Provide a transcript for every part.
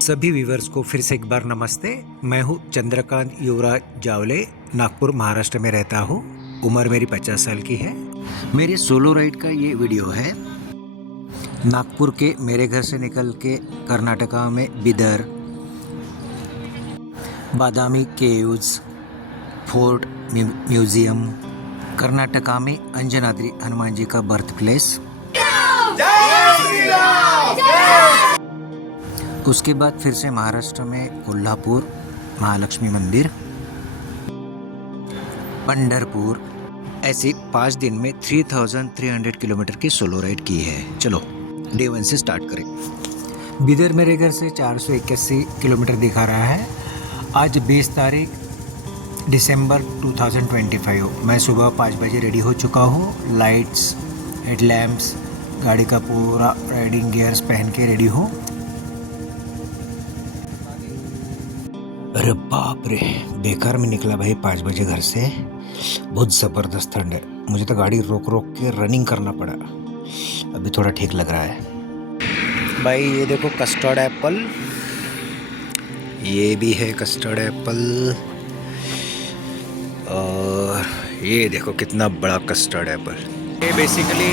सभी व्यूवर्स को फिर से एक बार नमस्ते। मैं हूं चंद्रकांत युवराज जावले, नागपुर महाराष्ट्र में रहता हूं। उम्र मेरी 50 साल की है। मेरे सोलो राइड का ये वीडियो है। नागपुर के मेरे घर से निकल के कर्नाटका में बिदर, बादामी केव्स, फोर्ट म्यूजियम, कर्नाटका में अंजनाद्री हनुमान जी का बर्थ प्लेस, उसके बाद फिर से महाराष्ट्र में कोल्हापुर महालक्ष्मी मंदिर, पंढरपुर। ऐसे 5 दिन में 3300 किलोमीटर की सोलो राइड की है। चलो डे 1 से स्टार्ट करें। बिदर मेरे घर से 481 किलोमीटर दिखा रहा है। आज 20 तारीख दिसंबर 2025। मैं सुबह 5 बजे रेडी हो चुका हूँ। लाइट्स, हेडलैम्प्स, गाड़ी का पूरा राइडिंग गियर्स पहन के रेडी हूँ। अरे बाप रे, बेकार में निकला भाई 5 बजे घर से। बहुत ज़बरदस्त ठंड है। मुझे तो गाड़ी रोक रोक के रनिंग करना पड़ा। अभी थोड़ा ठीक लग रहा है। भाई ये देखो कस्टर्ड एप्पल, ये भी है कस्टर्ड एप्पल, और ये देखो कितना बड़ा कस्टर्ड एप्पल। ये बेसिकली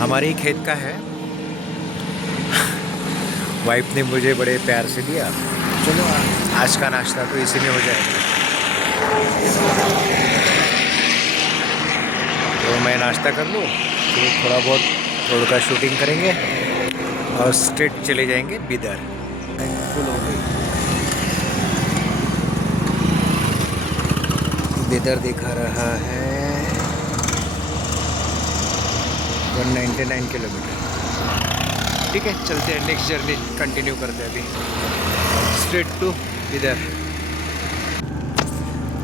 हमारे ही खेत का है। वाइफ ने मुझे बड़े प्यार से दिया। चलो आज का नाश्ता तो इसी में हो जाएगा। तो मैं नाश्ता कर लूँ, फिर थोड़ा बहुत रोड का शूटिंग करेंगे और स्ट्रेट चले जाएंगे बिदर। फुल हो गई। बिदर दिखा रहा है 199 किलोमीटर। ठीक है, चलते हैं, नेक्स्ट जर्नी कंटिन्यू करते हैं। अभी स्ट्रेट टू इधर।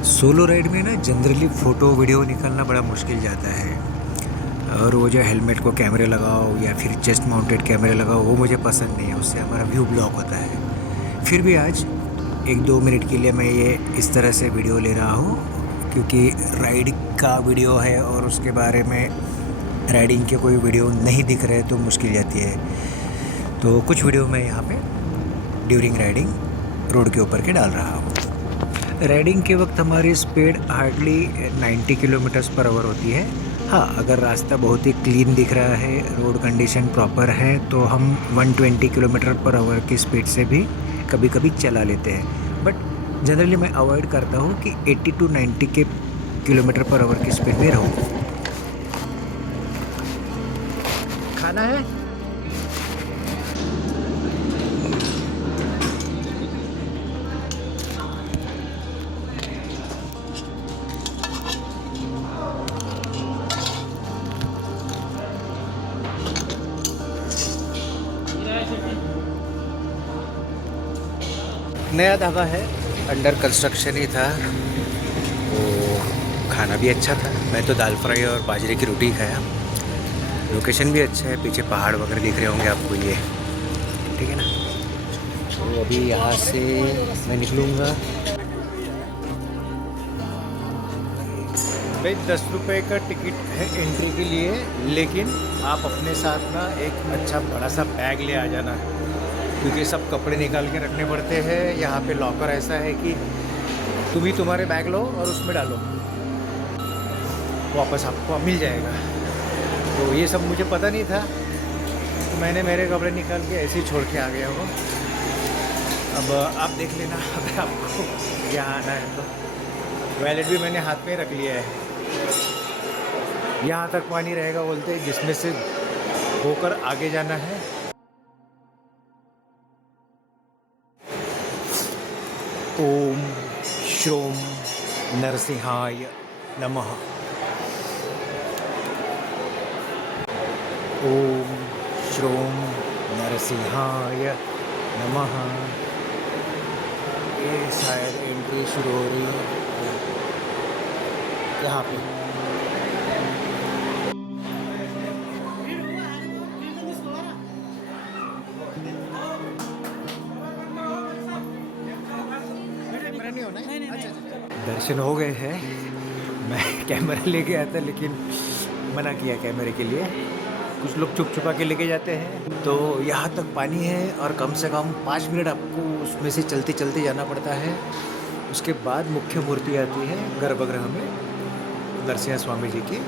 सोलो राइड में ना जनरली फ़ोटो वीडियो निकालना बड़ा मुश्किल जाता है। और वो जो हेलमेट को कैमरे लगाओ या फिर चेस्ट माउंटेड कैमरे लगाओ, वो मुझे पसंद नहीं है। उससे हमारा व्यू ब्लॉक होता है। फिर भी आज 1-2 मिनट के लिए मैं ये इस तरह से वीडियो ले रहा हूँ, क्योंकि राइड का वीडियो है और उसके बारे में राइडिंग के कोई वीडियो नहीं दिख रहे तो मुश्किल जाती है। तो कुछ वीडियो मैं यहाँ पे ड्यूरिंग राइडिंग रोड के ऊपर के डाल रहा हूँ। राइडिंग के वक्त हमारी speed hardly 90 kilometres per hour होती है। हाँ, अगर रास्ता बहुत ही क्लीन दिख रहा है, रोड कंडीशन प्रॉपर है, तो हम 120 किलोमीटर पर आवर की स्पीड से भी कभी कभी चला लेते हैं। बट जनरली मैं अवॉइड करता हूँ कि 80 to 90 के किलोमीटर पर आवर की स्पीड में रहूँ। खाना है? नया ढाबा है, अंडर कंस्ट्रक्शन ही था। वो खाना भी अच्छा था। मैं तो दाल फ्राई और बाजरे की रोटी खाया। लोकेशन भी अच्छा है, पीछे पहाड़ वगैरह दिख रहे होंगे आपको, ये ठीक है ना। तो अभी यहाँ से मैं निकलूँगा। भाई 10 रुपये का टिकट है एंट्री के लिए, लेकिन आप अपने साथ ना एक अच्छा बड़ा सा बैग ले आ जाना, क्योंकि सब कपड़े निकाल के रखने पड़ते हैं। यहाँ पे लॉकर ऐसा है कि तुम ही तुम्हारे बैग लो और उसमें डालो, वापस आपको मिल जाएगा। तो ये सब मुझे पता नहीं था, तो मैंने मेरे कपड़े निकाल के ऐसे ही छोड़ के आ गया हूँ। अब आप देख लेना अगर आपको यहाँ आना है तो। वैलेट भी मैंने हाथ में रख लिया है। यहाँ तक पानी रहेगा बोलते हैं, जिसमें से होकर आगे जाना है। ओम श्रोम नरसिंहाय नमः। ओम श्रोम नरसिंहाय नमः। ये शायद एंट्री शुरू हो रही है यहाँ पे। दर्शन हो गए हैं। मैं कैमरा लेके आया था, लेकिन मना किया कैमरे के लिए। कुछ लोग छुप छुपा के लेके जाते हैं। तो यहाँ तक पानी है और कम से कम 5 मिनट आपको उसमें से चलते चलते जाना पड़ता है। उसके बाद मुख्य मूर्ति आती है गर्भगृह में, नरसिंह स्वामी जी की।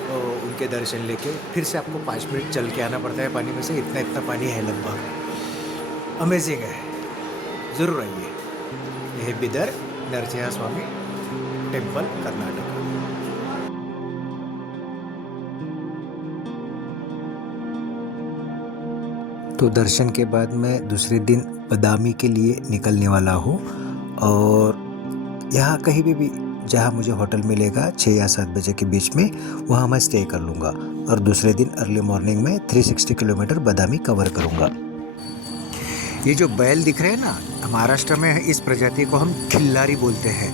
तो उनके दर्शन लेके फिर से आपको 5 मिनट चल के आना पड़ता है पानी में से। इतना इतना पानी है लगभग। अमेजिंग है, ज़रूर आइए। यह है बिदर नरसिंह स्वामी टेम्पल, कर्नाटक। तो दर्शन के बाद मैं दूसरे दिन बादामी के लिए निकलने वाला हूँ और यहाँ कहीं भी जहाँ मुझे होटल मिलेगा 6 या 7 बजे के बीच में, वहाँ मैं स्टे कर लूँगा और दूसरे दिन अर्ली मॉर्निंग में 360 किलोमीटर बादामी कवर करूँगा। ये जो बैल दिख रहे हैं ना, महाराष्ट्र में इस प्रजाति को हम खिल्लारी बोलते हैं।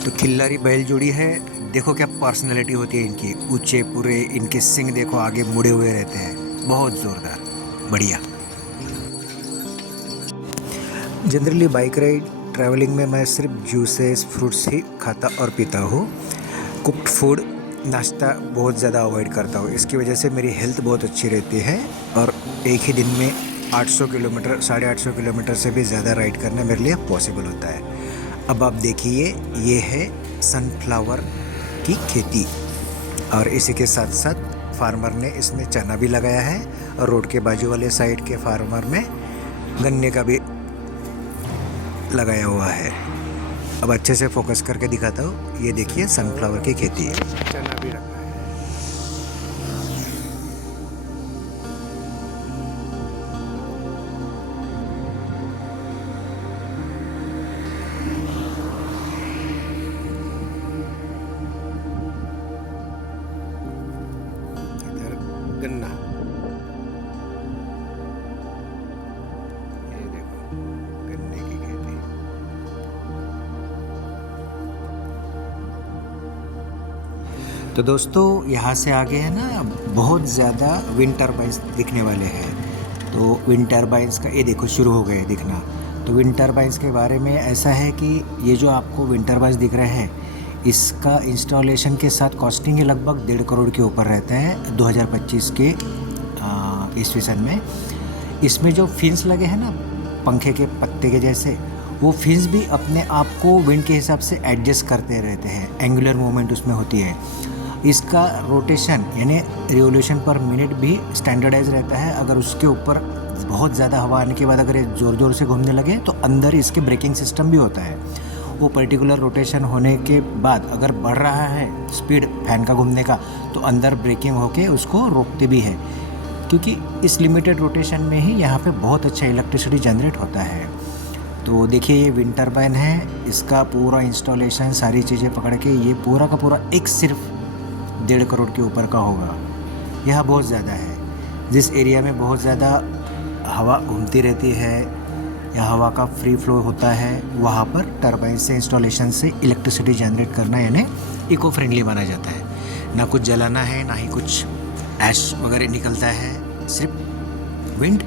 तो खिल्लारी बैल जोड़ी है। देखो क्या पर्सनैलिटी होती है इनकी, ऊंचे पूरे, इनके सिंग देखो आगे मुड़े हुए रहते हैं, बहुत ज़ोरदार, बढ़िया। जनरली बाइक राइड ट्रैवलिंग में मैं सिर्फ जूसेस फ्रूट्स ही खाता और पीता हूँ। कुक्ड फूड नाश्ता बहुत ज़्यादा अवॉइड करता हूँ। इसकी वजह से मेरी हेल्थ बहुत अच्छी रहती है और एक ही दिन में 800 किलोमीटर 850 किलोमीटर से भी ज़्यादा राइड करना मेरे लिए पॉसिबल होता है। अब आप देखिए, ये है सनफ्लावर की खेती और इसी के साथ साथ फार्मर ने इसमें चना भी लगाया है और रोड के बाजू वाले साइड के फार्मर में गन्ने का भी लगाया हुआ है। अब अच्छे से फोकस करके दिखाता हूँ। ये देखिए सनफ्लावर की खेती है, चना भी रखा है। इधर गन्ना, ये देखो गन्ने की खेती। तो दोस्तों यहाँ से आगे है ना बहुत ज़्यादा विंड टर्बाइंस दिखने वाले हैं। तो विंड टर्बाइंस का ये देखो शुरू हो गए दिखना। तो विंड टर्बाइंस के बारे में ऐसा है कि ये जो आपको विंड टर्बाइंस दिख रहे हैं, इसका इंस्टॉलेशन के साथ कॉस्टिंग लगभग 1.5 करोड़ के ऊपर रहता है 2025 के ईस्वी सन में। इसमें जो फिन्स लगे हैं ना पंखे के पत्ते के जैसे, वो फिन्स भी अपने आप को विंड के हिसाब से एडजस्ट करते रहते हैं, एंगुलर मूवमेंट उसमें होती है। इसका रोटेशन यानी रिवोल्यूशन पर मिनट भी स्टैंडर्डाइज रहता है। अगर उसके ऊपर बहुत ज़्यादा हवा आने के बाद अगर ये ज़ोर ज़ोर से घूमने लगे तो अंदर इसके ब्रेकिंग सिस्टम भी होता है। वो पर्टिकुलर रोटेशन होने के बाद अगर बढ़ रहा है स्पीड फैन का घूमने का, तो अंदर ब्रेकिंग होके उसको रोकते भी है, क्योंकि इस लिमिटेड रोटेशन में ही यहाँ पे बहुत अच्छा इलेक्ट्रिसिटी जनरेट होता है। तो देखिए ये विंड टर्बाइन है, इसका पूरा इंस्टॉलेशन सारी चीज़ें पकड़ के ये पूरा का पूरा एक सिर्फ 1.5 करोड़ के ऊपर का होगा। यह बहुत ज़्यादा है। जिस एरिया में बहुत ज़्यादा हवा घूमती रहती है या हवा का फ्री फ्लो होता है, वहाँ पर टर्बाइन से इंस्टॉलेशन से इलेक्ट्रिसिटी जनरेट करना यानी इको फ्रेंडली माना जाता है। ना कुछ जलाना है, ना ही कुछ ऐश वगैरह निकलता है, सिर्फ विंड,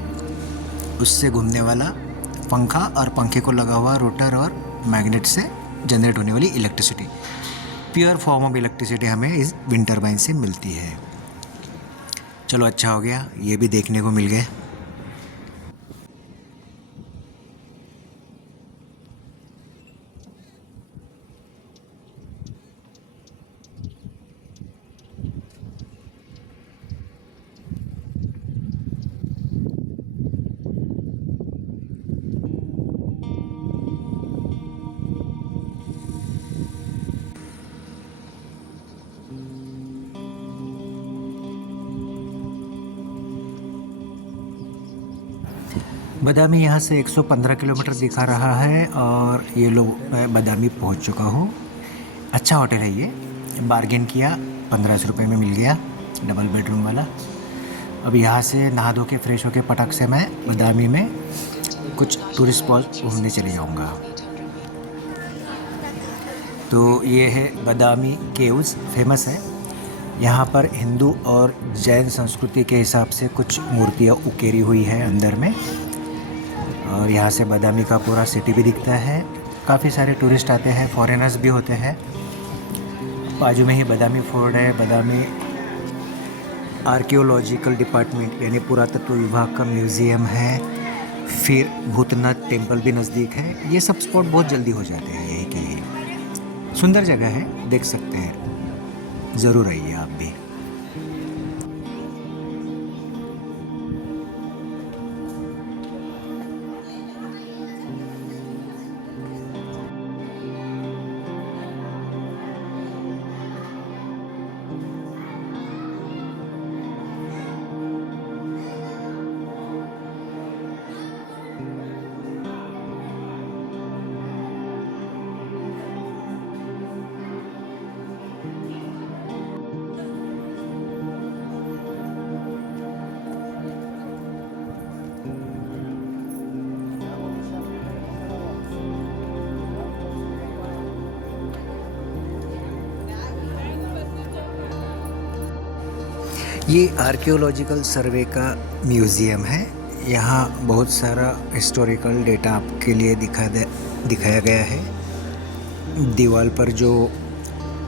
उससे घूमने वाला पंखा और पंखे को लगा हुआ रोटर और मैग्नेट से जनरेट होने वाली electricity. Pure form of electricity हमें इस विंड टर्बाइन से मिलती है। चलो अच्छा हो गया, ये भी देखने को मिल गए। बादामी यहाँ से 115 किलोमीटर दिखा रहा है और ये लोग मैं बादामी पहुँच चुका हूँ। अच्छा होटल है ये, बार्गेन किया 1500 रुपये में मिल गया, डबल बेडरूम वाला। अब यहाँ से नहा धो के फ्रेश होके पटक से मैं बादामी में कुछ टूरिस्ट स्पॉट घूमने चले जाऊँगा। तो ये है बादामी केव्स, फेमस है। यहाँ पर हिंदू और जैन संस्कृति के हिसाब से कुछ मूर्तियाँ उकेरी हुई है अंदर में। और यहाँ से बादामी का पूरा सिटी भी दिखता है। काफ़ी सारे टूरिस्ट आते हैं, फॉरेनर्स भी होते हैं। बाजू में ही बादामी फोर्ट है, बादामी आर्कियोलॉजिकल डिपार्टमेंट यानी पुरातत्व विभाग का म्यूज़ियम है, फिर भूतनाथ टेम्पल भी नज़दीक है। ये सब स्पॉट बहुत जल्दी हो जाते हैं यही के यही। सुंदर जगह है, देख सकते हैं, ज़रूर आइए आप भी। ये आर्कियोलॉजिकल सर्वे का म्यूज़ियम है। यहाँ बहुत सारा हिस्टोरिकल डेटा आपके लिए दिखाया गया है। दीवार पर जो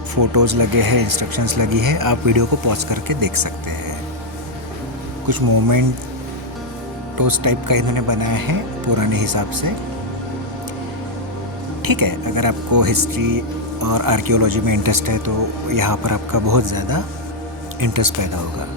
फ़ोटोज़ लगे हैं, इंस्ट्रक्शंस लगी है, आप वीडियो को पॉज करके देख सकते हैं। कुछ मोमेंटोस टाइप का इन्होंने बनाया है पुराने हिसाब से। ठीक है, अगर आपको हिस्ट्री और आर्कियोलॉजी में इंटरेस्ट है तो यहाँ पर आपका बहुत ज़्यादा इंटरेस्ट पैदा होगा।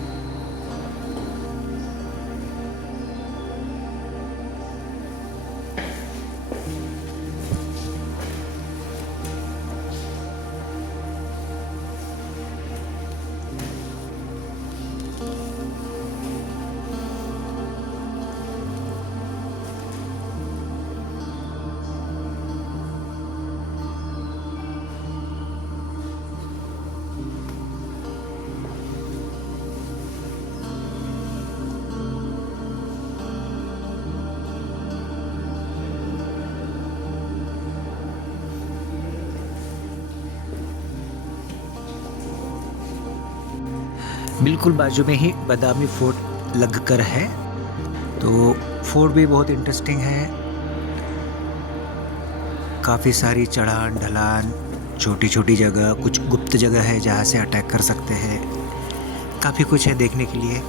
बिल्कुल बाजू में ही बादामी फोर्ट लगकर है, तो फोर्ट भी बहुत इंटरेस्टिंग है। काफ़ी सारी चढ़ान ढलान, छोटी छोटी जगह, कुछ गुप्त जगह है जहाँ से अटैक कर सकते हैं। काफ़ी कुछ है देखने के लिए,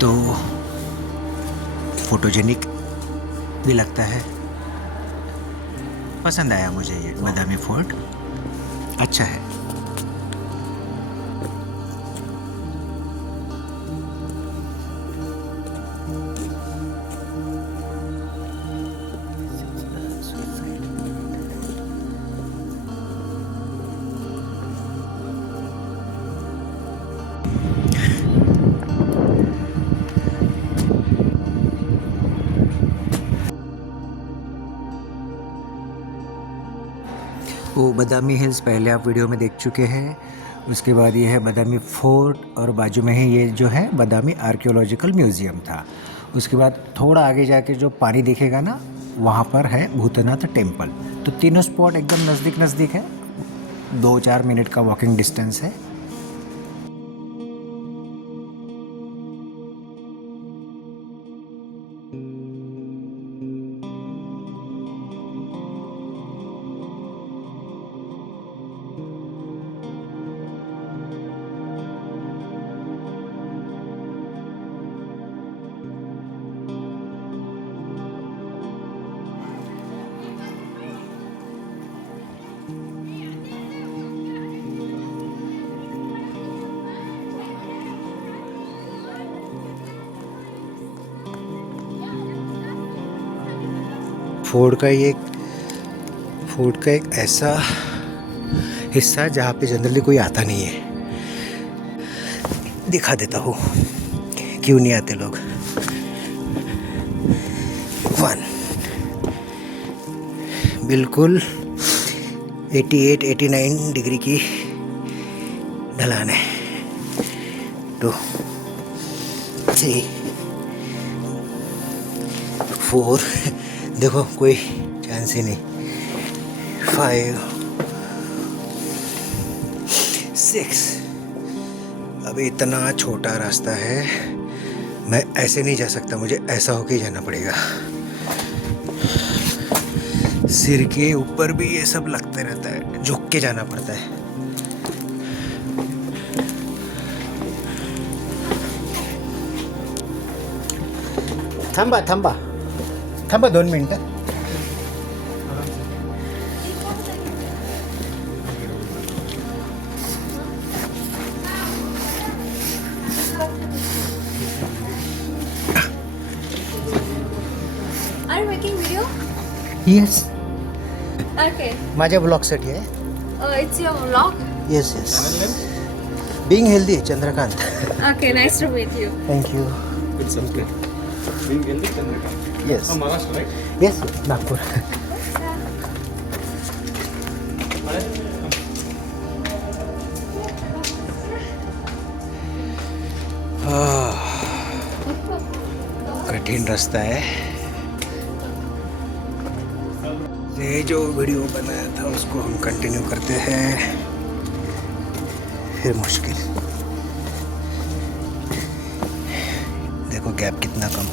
तो फोटोजेनिक भी लगता है। पसंद आया मुझे ये बादामी फोर्ट, अच्छा है। वो बादामी हिल्स पहले आप वीडियो में देख चुके हैं। उसके बाद ये है बादामी फोर्ट और बाजू में ही ये जो है बादामी आर्कियोलॉजिकल म्यूज़ियम था। उसके बाद थोड़ा आगे जाके जो पानी दिखेगा ना, वहाँ पर है भूतनाथ टेम्पल। तो तीनों स्पॉट एकदम नज़दीक नज़दीक है, 2-4 मिनट का वॉकिंग डिस्टेंस है। फोर्ट का एक ऐसा हिस्सा है जहाँ पे जनरली कोई आता नहीं है। दिखा देता हूँ क्यों नहीं आते लोग। 1 बिल्कुल 88-89 डिग्री की ढलान है। 2 3 4 देखो कोई चांस ही नहीं। 5 6 अभी इतना छोटा रास्ता है, मैं ऐसे नहीं जा सकता, मुझे ऐसा होके ही जाना पड़ेगा। सिर के ऊपर भी ये सब लगते रहता है, झुक के जाना पड़ता है। थांबा थांबा थांबा 2 मिनिटं. Are you making video? Yes Okay. माझ्या ब्लॉगसाठी आहे. It's your vlog? Yes yes. Being healthy Chandrakant. Okay, nice to meet you. Thank you. Yes Maharashtra right. Yes Nagpur. कठिन रास्ता है. ये जो वीडियो बनाया था उसको हम कंटिन्यू करते हैं. फिर मुश्किल. देखो गैप कितना कम.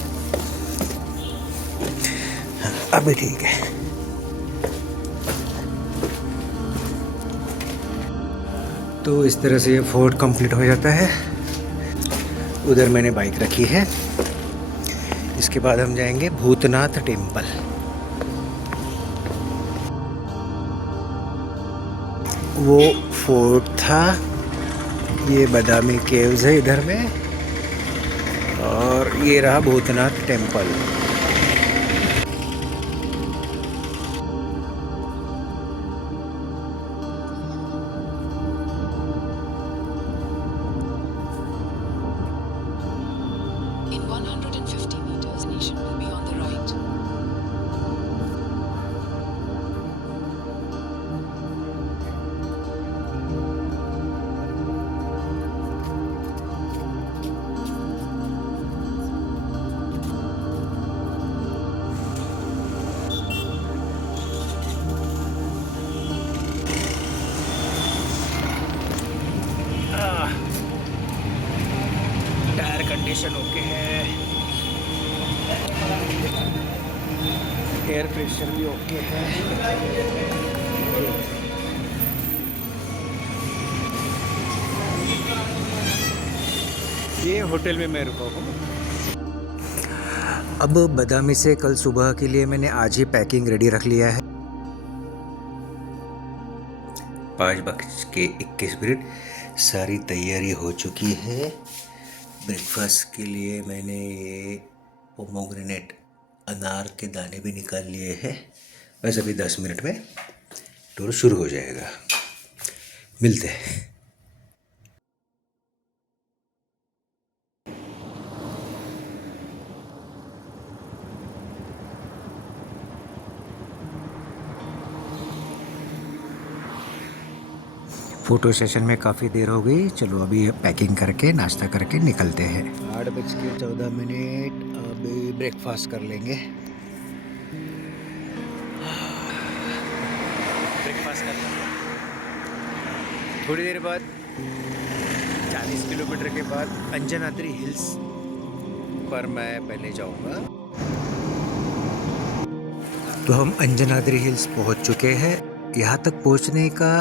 हाँ, अभी ठीक है. तो इस तरह से ये फोर्ट कंप्लीट हो जाता है. उधर मैंने बाइक रखी है. इसके बाद हम जाएंगे भूतनाथ टेम्पल. वो फोर्ट था. ये बादामी केव्स है इधर में. और ये रहा Bhootnath temple. In 150 meters, destination will be on the right. Tyre condition okay है. एयर प्रेशर भी ओके है. ये होटल में मैं रुका हूँ. अब बादामी से कल सुबह के लिए मैंने आज ही पैकिंग रेडी रख लिया है. 5:21 सारी तैयारी हो चुकी है. ब्रेकफास्ट के लिए मैंने ये पोमोग्रेनेट अनार के दाने भी निकाल लिए हैं. बस अभी 10 मिनट में टूर शुरू हो जाएगा. मिलते हैं. फ़ोटो सेशन में काफ़ी देर हो गई. चलो अभी पैकिंग करके नाश्ता करके निकलते हैं. 8:14 अभी ब्रेकफास्ट कर लेंगे. ब्रेकफास्ट कर लेंगे. थोड़ी देर बाद 40 किलोमीटर के बाद अंजनाद्री हिल्स पर मैं पहले जाऊंगा. तो हम अंजनाद्री हिल्स पहुंच चुके हैं. यहाँ तक पहुंचने का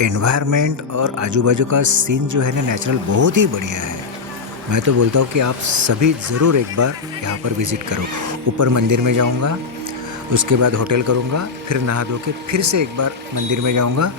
एनवायरनमेंट और आजू बाजू का सीन जो है ना नेचुरल बहुत ही बढ़िया है. मैं तो बोलता हूँ कि आप सभी ज़रूर एक बार यहाँ पर विज़िट करो. ऊपर मंदिर में जाऊँगा, उसके बाद होटल करूँगा, फिर नहा धो के फिर से एक बार मंदिर में जाऊँगा.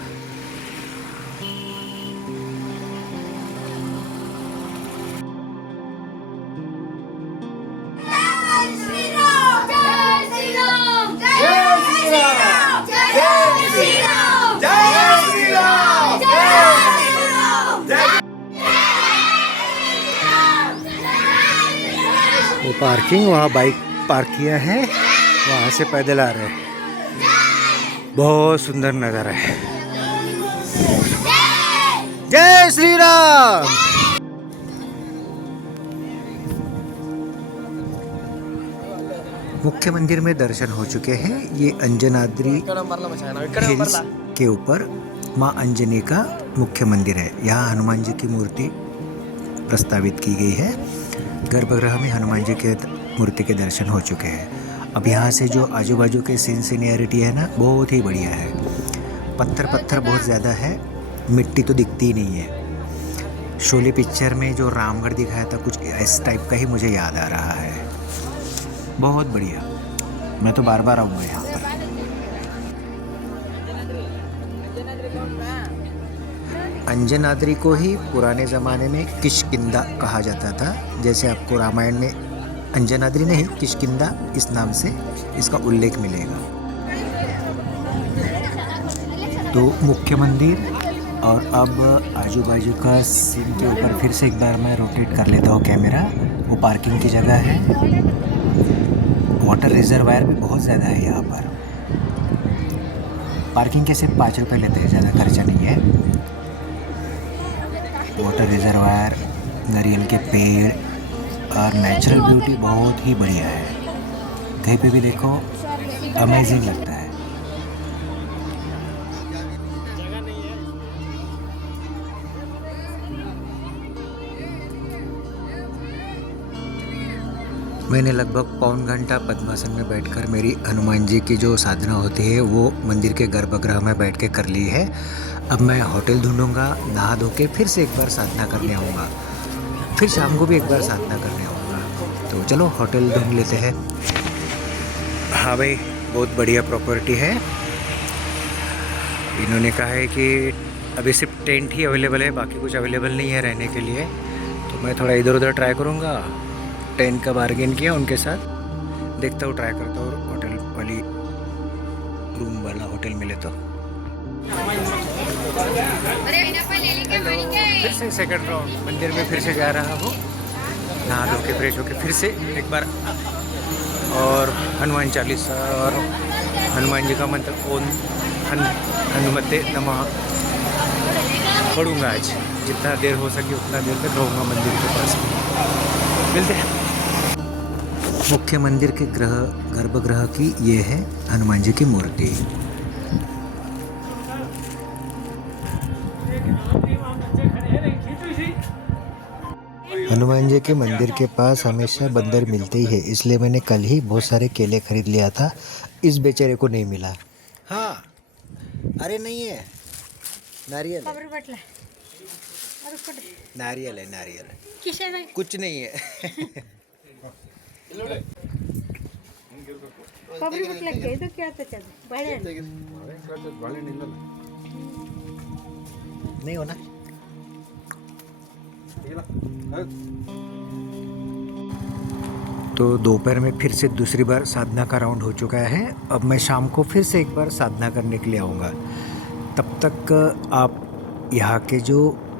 वो पार्किंग वहाँ बाइक पार्क किया है, वहाँ से पैदल आ रहे हैं. बहुत सुंदर नज़ारा है. जय श्री राम. मुख्य मंदिर में दर्शन हो चुके हैं. ये अंजनाद्री हिल्स के ऊपर माँ अंजनी का मुख्य मंदिर है. यहाँ हनुमान जी की मूर्ति प्रस्तावित की गई है. गर्भगृह में हनुमान जी के मूर्ति के दर्शन हो चुके हैं. अब यहाँ से जो आजू बाजू के सीनियरिटी है ना बहुत ही बढ़िया है. पत्थर बहुत ज़्यादा है, मिट्टी तो दिखती ही नहीं है. शोले पिक्चर में जो रामगढ़ दिखाया था कुछ इस टाइप का ही मुझे याद आ रहा है. बहुत बढ़िया, मैं तो बार बार आऊँगा यहाँ पर। अंजनाद्री को ही पुराने ज़माने में किष्किंधा कहा जाता था, जैसे आपको रामायण में अंजनाद्री नहीं किष्किंधा इस नाम से इसका उल्लेख मिलेगा। तो मुख्य मंदिर और अब आजू बाजू का सीन के ऊपर फिर से एक बार मैं रोटेट कर लेता हूँ कैमरा। वो पार्किंग की जगह है। वाटर रिजर्वायर भी बहुत ज़्यादा है यहाँ पर। पार्किंग के सिर्फ 5 रुपये लेते हैं, ज़्यादा खर्चा नहीं है। वाटर रिजर्वायर, नारियल के पेड़ और नेचुरल ब्यूटी बहुत ही बढ़िया है। कहीं पे भी देखो अमेजिंग लगता है। मैंने लगभग पौन घंटा पद्मासन में बैठकर मेरी हनुमान जी की जो साधना होती है वो मंदिर के गर्भगृह में बैठ के कर ली है। अब मैं होटल ढूंढूंगा, नहा धो के फिर से एक बार साधना करने आऊँगा, फिर शाम को भी एक बार साधना करने आऊँगा। तो चलो होटल ढूंढ लेते हैं। हाँ भाई, बहुत बढ़िया प्रॉपर्टी है। इन्होंने कहा है कि अभी सिर्फ टेंट ही अवेलेबल है, बाकी कुछ अवेलेबल नहीं है रहने के लिए। तो मैं थोड़ा इधर उधर ट्राई करूँगा। टेंट का बार्गेन किया उनके साथ, देखता हूँ, ट्राई करता हूँ होटल वाली रूम वाला होटल मिले तो। फिर से सेकंड राउंड मंदिर में फिर से जा रहा हूँ, नहा धो के फ्रेश होके फिर से एक बार और हनुमान चालीसा और हनुमान जी का मंत्र ओम हनुमते नमः पढ़ूंगा। आज जितना देर हो सके उतना देर तक रहूँगा मंदिर के पास। मिलते हैं। मुख्य मंदिर के गर्भगृह की ये है हनुमान जी की मूर्ति। हनुमान जी के मंदिर के पास हमेशा बंदर मिलते ही है, इसलिए मैंने कल ही बहुत सारे केले खरीद लिया था। इस बेचारे को नहीं मिला। हाँ, अरे नहीं है, नारियल है। नारियल है, नारियल कुछ नहीं है। नहीं होना। तो दोपहर में फिर से दूसरी बार साधना का राउंड हो चुका है। अब मैं शाम को फिर से एक बार साधना करने के लिए आऊँगा। तब तक आप यहाँ के जो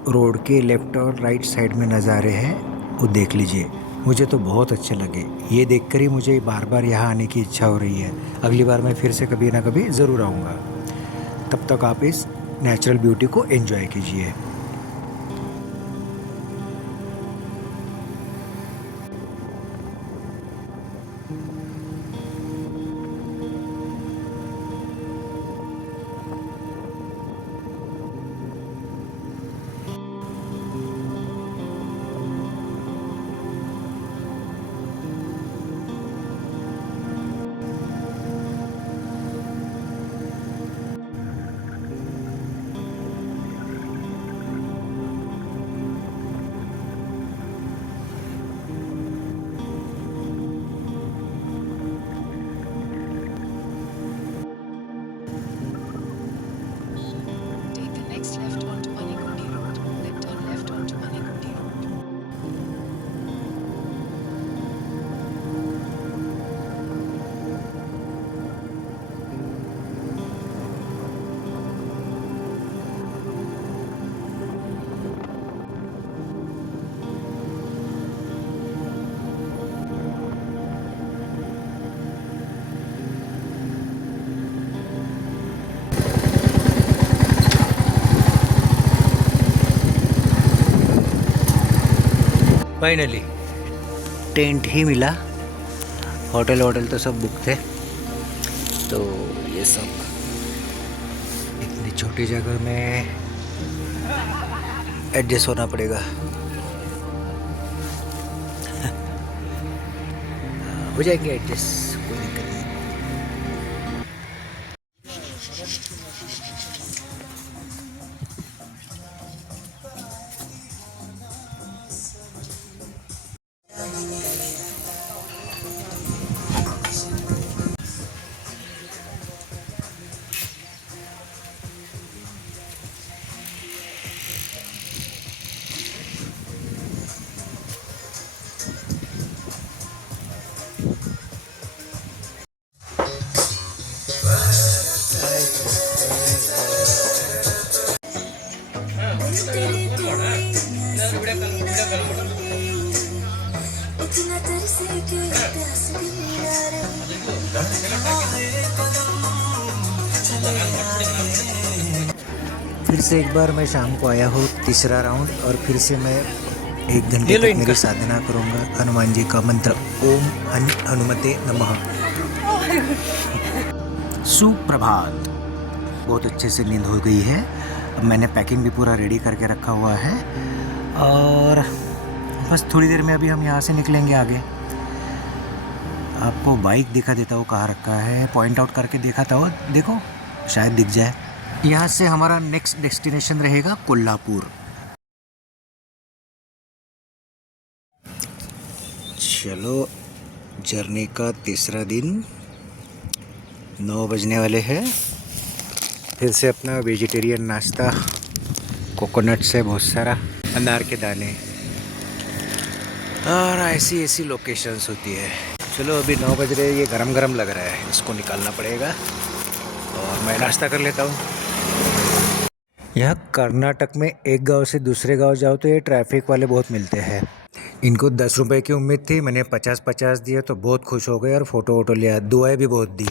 रोड के लेफ़्ट और राइट साइड में नज़ारे हैं वो देख लीजिए। मुझे तो बहुत अच्छे लगे। ये देखकर ही मुझे बार बार यहाँ आने की इच्छा हो रही है। अगली बार मैं फिर से कभी ना कभी ज़रूर आऊँगा। तब तक आप इस नेचुरल ब्यूटी को एंजॉय कीजिए। Take the next left onto Manikundi Road. Then turn left onto Manikundi Road. Finally tent ही मिला। होटल तो सब बुक थे। तो ये सब इतनी छोटी जगह में एडजस्ट होना पड़ेगा। हो जाएंगे एडजस्ट, कोई दिक्कत नहीं। फिर से एक बार मैं शाम को आया हूँ, तीसरा राउंड, और फिर से मैं 1 घंटे तक मेरी साधना करूँगा हनुमान जी का मंत्र ओम हनुमते नमः। सुप्रभात। बहुत अच्छे से नींद हो गई है। अब मैंने पैकिंग भी पूरा रेडी करके रखा हुआ है और बस थोड़ी देर में अभी हम यहाँ से निकलेंगे आगे। आपको बाइक दिखा देता हूँ कहाँ रखा है, पॉइंट आउट करके दिखाता हूँ, देखो शायद दिख जाए। यहाँ से हमारा नेक्स्ट डेस्टिनेशन रहेगा कोल्हापुर। चलो, जर्नी का तीसरा दिन, 9 बजने वाले हैं। फिर से अपना वेजिटेरियन नाश्ता, कोकोनट्स है बहुत सारा, अनार के दाने, और ऐसी ऐसी लोकेशंस होती है। चलो अभी 9 बज रहे हैं, ये गरम गरम लग रहा है, इसको निकालना पड़ेगा और मैं नाश्ता कर लेता हूँ। यहाँ कर्नाटक में एक गांव से दूसरे गांव जाओ तो ये ट्रैफिक वाले बहुत मिलते हैं। इनको 10 रुपए की उम्मीद थी, मैंने 50-50 दिए तो बहुत खुश हो गए और फ़ोटो वोटो लिया, दुआएं भी बहुत दी।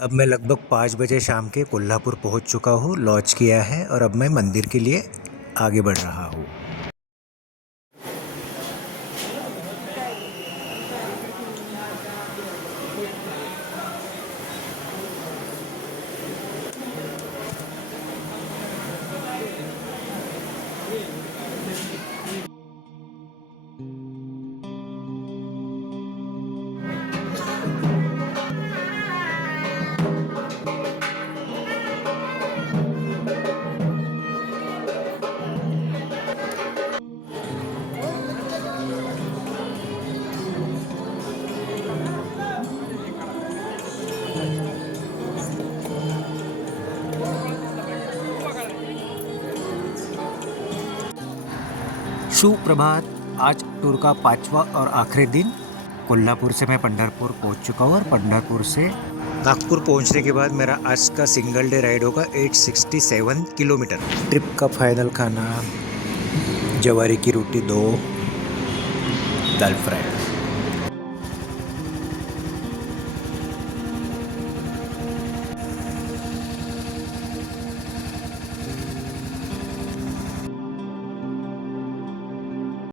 अब मैं लगभग 5 बजे शाम के कोल्हापुर पहुँच चुका हूँ, लॉन्च किया है और अब मैं मंदिर के लिए आगे बढ़ रहा हूँ। सुप्रभात। आज टूर का 5वां और आखिरी दिन। कोल्हापुर से मैं पंढरपुर पहुंच चुका हूँ और पंढरपुर से नागपुर पहुंचने के बाद मेरा आज का सिंगल डे राइड होगा 867 किलोमीटर। ट्रिप का फाइनल खाना, जवारी की रोटी 2, दाल फ्राई।